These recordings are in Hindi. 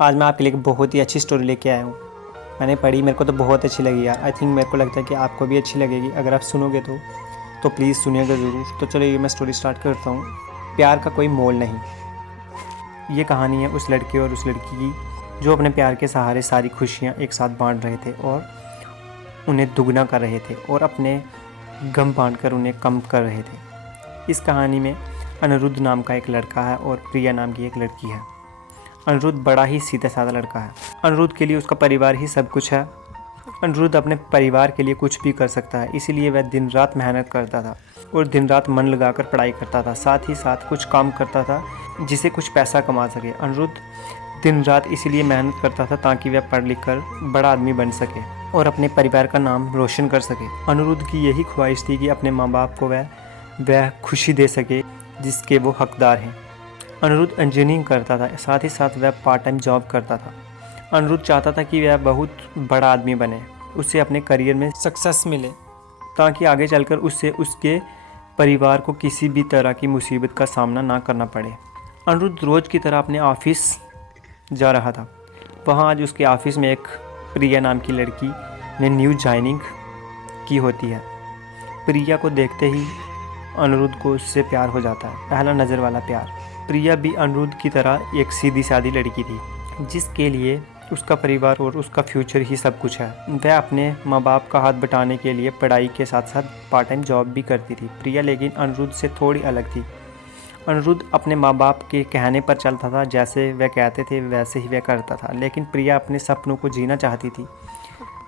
आज मैं आपके लिए एक बहुत ही अच्छी स्टोरी लेके आया हूँ। मैंने पढ़ी, मेरे को तो बहुत अच्छी लगी यार। आई थिंक मेरे को लगता है कि आपको भी अच्छी लगेगी। अगर आप सुनोगे तो प्लीज़ सुनिएगा ज़रूर। तो चलिए मैं स्टोरी स्टार्ट करता हूँ। प्यार का कोई मोल नहीं। ये कहानी है उस लड़के और उस लड़की की जो अपने प्यार के सहारे सारी खुशियाँ एक साथ बांट रहे थे और उन्हें दुगना कर रहे थे और अपने गम बांटकर उन्हें कम कर रहे थे। इस कहानी में अनिरुद्ध नाम का एक लड़का है और प्रिया नाम की एक लड़की है। अनिरुद्ध बड़ा ही सीधा साधा लड़का है। अनिरुद्ध के लिए उसका परिवार ही सब कुछ है। अनिरुद्ध अपने परिवार के लिए कुछ भी कर सकता है, इसीलिए वह दिन रात मेहनत करता था और दिन रात मन लगाकर पढ़ाई करता था। साथ ही साथ कुछ काम करता था जिससे कुछ पैसा कमा सके। अनिरुद्ध दिन रात इसीलिए मेहनत करता था ताकि वह पढ़ लिख कर बड़ा आदमी बन सके और अपने परिवार का नाम रोशन कर सके। अनिरुद्ध की यही ख्वाहिश थी कि अपने माँ बाप को वह खुशी दे सके जिसके वो हकदार हैं। अनिरुद्ध इंजीनियरिंग करता था, साथ ही साथ वह पार्ट टाइम जॉब करता था। अनिरुद्ध चाहता था कि वह बहुत बड़ा आदमी बने, उससे अपने करियर में सक्सेस मिले ताकि आगे चलकर उससे उसके परिवार को किसी भी तरह की मुसीबत का सामना ना करना पड़े। अनिरुद्ध रोज़ की तरह अपने ऑफिस जा रहा था। वहाँ आज उसके ऑफिस में एक प्रिया नाम की लड़की ने न्यू ज्वाइनिंग की होती है। प्रिया को देखते ही अनिरुद्ध को उससे प्यार हो जाता है, पहला नज़र वाला प्यार। प्रिया भी अनिरुद्ध की तरह एक सीधी सादी लड़की थी जिसके लिए उसका परिवार और उसका फ्यूचर ही सब कुछ है। वह अपने माँ बाप का हाथ बटाने के लिए पढ़ाई के साथ साथ पार्ट टाइम जॉब भी करती थी। प्रिया लेकिन अनिरुद्ध से थोड़ी अलग थी। अनिरुद्ध अपने माँ बाप के कहने पर चलता था, जैसे वह कहते थे वैसे ही वह करता था। लेकिन प्रिया अपने सपनों को जीना चाहती थी,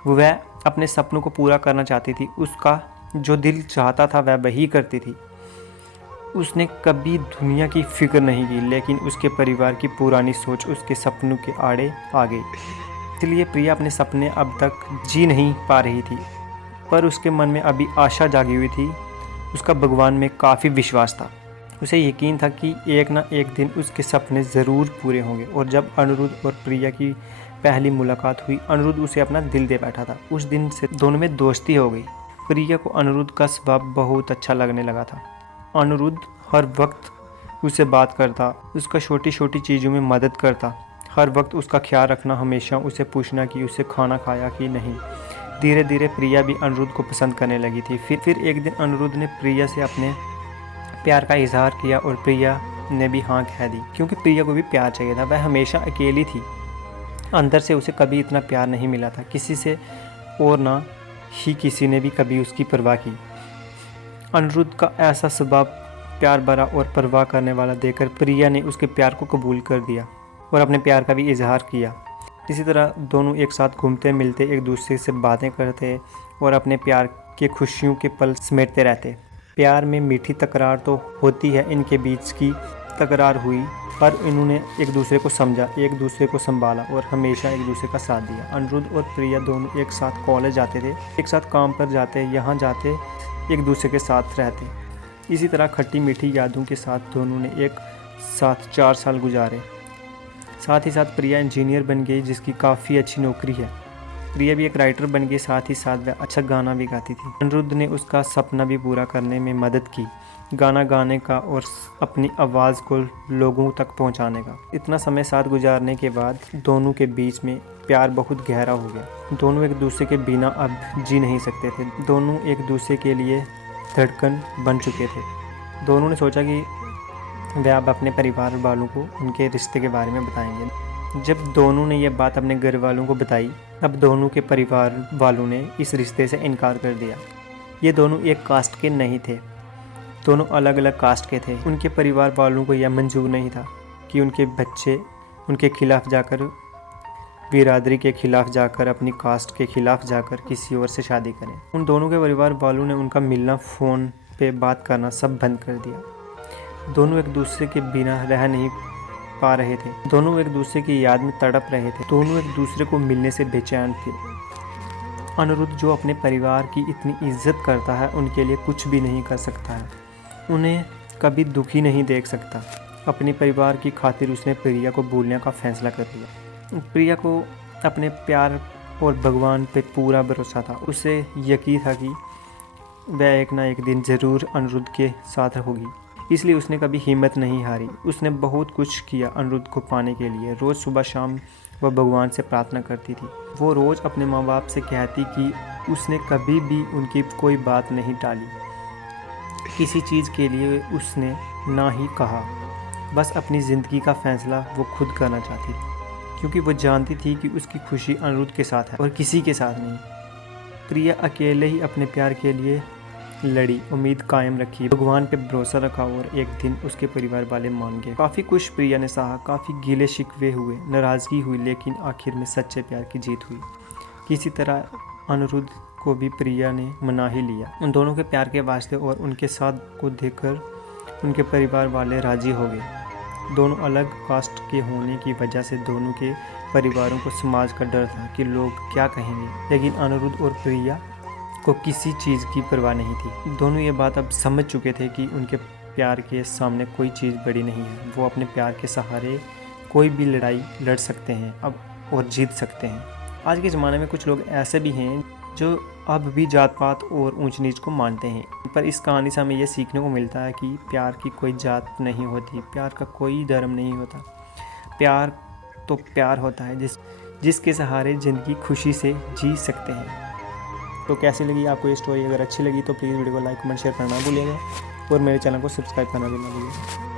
वह अपने सपनों को पूरा करना चाहती थी। उसका जो दिल चाहता था वह वही करती थी। उसने कभी दुनिया की फिक्र नहीं की, लेकिन उसके परिवार की पुरानी सोच उसके सपनों के आड़े आ गई। इसलिए प्रिया अपने सपने अब तक जी नहीं पा रही थी, पर उसके मन में अभी आशा जागी हुई थी। उसका भगवान में काफ़ी विश्वास था। उसे यकीन था कि एक ना एक दिन उसके सपने ज़रूर पूरे होंगे। और जब अनिरुद्ध और प्रिया की पहली मुलाकात हुई, अनिरुद्ध उसे अपना दिल दे बैठा था। उस दिन से दोनों में दोस्ती हो गई। प्रिया को अनिरुद्ध का स्वभाव बहुत अच्छा लगने लगा था। अनिरुद्ध हर वक्त उससे बात करता, उसका छोटी छोटी चीज़ों में मदद करता, हर वक्त उसका ख्याल रखना, हमेशा उसे पूछना कि उसे खाना खाया कि नहीं। धीरे धीरे प्रिया भी अनिरुद्ध को पसंद करने लगी थी। फिर एक दिन अनिरुद्ध ने प्रिया से अपने प्यार का इजहार किया और प्रिया ने भी हाँ कह दी, क्योंकि प्रिया को भी प्यार चाहिए था। वह हमेशा अकेली थी, अंदर से उसे कभी इतना प्यार नहीं मिला था किसी से, और ना ही किसी ने भी कभी उसकी परवाह की। अनिरुद्ध का ऐसा स्वभाव प्यार भरा और परवाह करने वाला देखकर प्रिया ने उसके प्यार को कबूल कर दिया और अपने प्यार का भी इजहार किया। इसी तरह दोनों एक साथ घूमते मिलते, एक दूसरे से बातें करते और अपने प्यार के खुशियों के पल समेटते रहते। प्यार में मीठी तकरार तो होती है, इनके बीच की तकरार हुई, पर इन्होंने एक दूसरे को समझा, एक दूसरे को संभाला और हमेशा एक दूसरे का साथ दिया। अनिरुद्ध और प्रिया दोनों एक साथ कॉलेज जाते थे, एक साथ काम पर जाते, यहाँ जाते, एक दूसरे के साथ रहते। इसी तरह खट्टी मीठी यादों के साथ दोनों ने एक साथ 4 साल गुजारे। साथ ही साथ प्रिया इंजीनियर बन गई, जिसकी काफ़ी अच्छी नौकरी है। प्रिया भी एक राइटर बन गई, साथ ही साथ वह अच्छा गाना भी गाती थी। अनिरुद्ध ने उसका सपना भी पूरा करने में मदद की, गाना गाने का और अपनी आवाज़ को लोगों तक पहुंचाने का। इतना समय साथ गुजारने के बाद दोनों के बीच में प्यार बहुत गहरा हो गया। दोनों एक दूसरे के बिना अब जी नहीं सकते थे। दोनों एक दूसरे के लिए धड़कन बन चुके थे। दोनों ने सोचा कि वे अब अपने परिवार वालों को उनके रिश्ते के बारे में बताएंगे। जब दोनों ने यह बात अपने घर वालों को बताई, अब दोनों के परिवार वालों ने इस रिश्ते से इनकार कर दिया। ये दोनों एक कास्ट के नहीं थे, दोनों अलग अलग कास्ट के थे। उनके परिवार वालों को यह मंजूर नहीं था कि उनके बच्चे उनके खिलाफ जाकर, बिरादरी के खिलाफ जाकर, अपनी कास्ट के खिलाफ जाकर किसी और से शादी करें। उन दोनों के परिवार वालों ने उनका मिलना, फ़ोन पे बात करना सब बंद कर दिया। दोनों एक दूसरे के बिना रह नहीं पा रहे थे। दोनों एक दूसरे की याद में तड़प रहे थे। दोनों एक दूसरे को मिलने से बेचैन थे। अनिरुद्ध जो अपने परिवार की इतनी इज्जत करता है, उनके लिए कुछ भी नहीं कर सकता है, उन्हें कभी दुखी नहीं देख सकता। अपने परिवार की खातिर उसने प्रिया को भूलने का फैसला कर लिया। प्रिया को अपने प्यार और भगवान पे पूरा भरोसा था। उसे यकीन था कि वह एक ना एक दिन ज़रूर अनिरुद्ध के साथ होगी। इसलिए उसने कभी हिम्मत नहीं हारी। उसने बहुत कुछ किया अनिरुद्ध को पाने के लिए। रोज़ सुबह शाम वह भगवान से प्रार्थना करती थी। वो रोज़ अपने माँ बाप से कहती कि उसने कभी भी उनकी कोई बात नहीं टाली। किसी चीज़ के लिए उसने ना ही कहा। बस अपनी ज़िंदगी का फैसला वो खुद करना चाहती थी, क्योंकि वो जानती थी कि उसकी खुशी अनिरुद्ध के साथ है और किसी के साथ नहीं। प्रिया अकेले ही अपने प्यार के लिए लड़ी, उम्मीद कायम रखी, भगवान पे भरोसा रखा और एक दिन उसके परिवार वाले मान गए। काफ़ी कुछ प्रिया ने सहा, काफ़ी गिले शिकवे हुए, नाराज़गी हुई, लेकिन आखिर में सच्चे प्यार की जीत हुई। किसी तरह अनिरुद्ध को भी प्रिया ने मना ही लिया। उन दोनों के प्यार के वास्ते और उनके साथ को देखकर उनके परिवार वाले राज़ी हो गए। दोनों अलग कास्ट के होने की वजह से दोनों के परिवारों को समाज का डर था कि लोग क्या कहेंगे, लेकिन अनिरुद्ध और प्रिया को किसी चीज़ की परवाह नहीं थी। दोनों ये बात अब समझ चुके थे कि उनके प्यार के सामने कोई चीज़ बड़ी नहीं है। वो अपने प्यार के सहारे कोई भी लड़ाई लड़ सकते हैं अब और जीत सकते हैं। आज के ज़माने में कुछ लोग ऐसे भी हैं जो अब भी जात पात और ऊंच नीच को मानते हैं, पर इस कहानी से हमें यह सीखने को मिलता है कि प्यार की कोई जात नहीं होती, प्यार का कोई धर्म नहीं होता। प्यार तो प्यार होता है जिसके सहारे ज़िंदगी खुशी से जी सकते हैं। तो कैसी लगी आपको ये स्टोरी? अगर अच्छी लगी तो प्लीज़ वीडियो को लाइक कमेंट शेयर करना ना भूलिएगा और मेरे चैनल को सब्सक्राइब करना भी ना भूलिएगा।